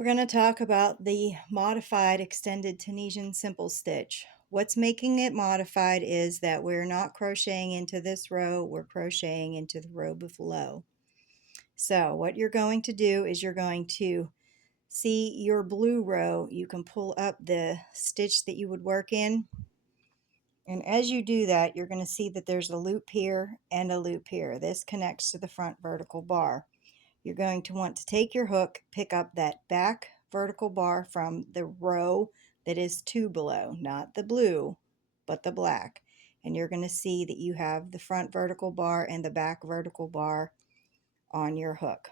We're going to talk about the modified extended Tunisian simple stitch. What's making it modified is that we're not crocheting into this row, we're crocheting into the row below. So what you're going to do is you're going to see your blue row. You can pull up the stitch that you would work in, and as you do that, you're going to see that there's a loop here and a loop here. This connects to the front vertical bar. You're going to want to take your hook, pick up that back vertical bar from the row that is 2 below, not the blue, but the black. And you're going to see that you have the front vertical bar and the back vertical bar on your hook.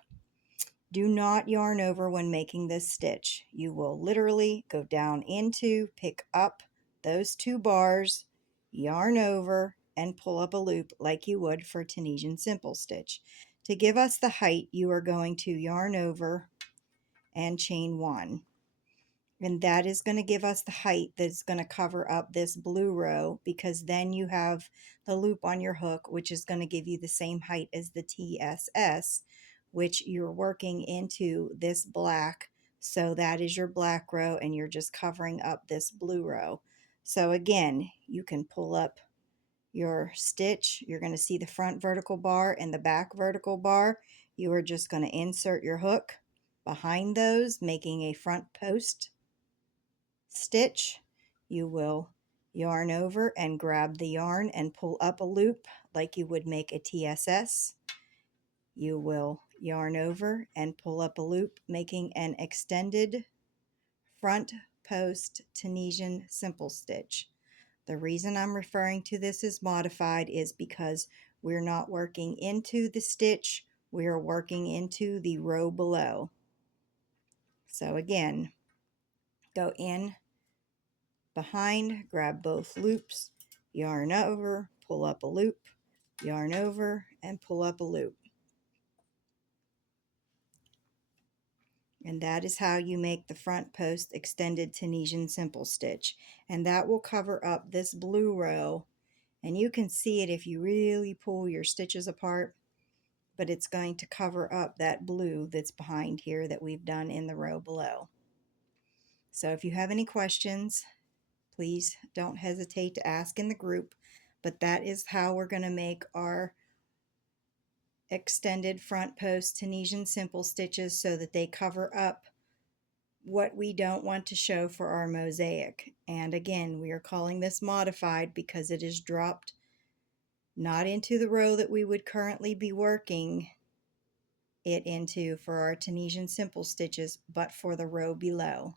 Do not yarn over when making this stitch. You will literally go down into, pick up those 2 bars, yarn over, and pull up a loop like you would for Tunisian simple stitch. To give us the height, you are going to yarn over and chain 1. And that is going to give us the height that's going to cover up this blue row, because then you have the loop on your hook, which is going to give you the same height as the TSS, which you're working into this black. So that is your black row, and you're just covering up this blue row. So again, you can pull up your stitch. You're going to see the front vertical bar and the back vertical bar. You are just going to insert your hook behind those, making a front post stitch. You will yarn over and grab the yarn and pull up a loop like you would make a TSS. You will yarn over and pull up a loop, making an extended front post Tunisian simple stitch. The reason I'm referring to this as modified is because we're not working into the stitch, we are working into the row below. So again, go in behind, grab both loops, yarn over, pull up a loop, yarn over, and pull up a loop. And that is how you make the front post extended Tunisian simple stitch. And that will cover up this blue row. And you can see it if you really pull your stitches apart, but it's going to cover up that blue that's behind here that we've done in the row below. So if you have any questions, please don't hesitate to ask in the group, but that is how we're going to make our extended front post Tunisian simple stitches, so that they cover up what we don't want to show for our mosaic. And again, we are calling this modified because it is dropped not into the row that we would currently be working it into for our Tunisian simple stitches, but for the row below.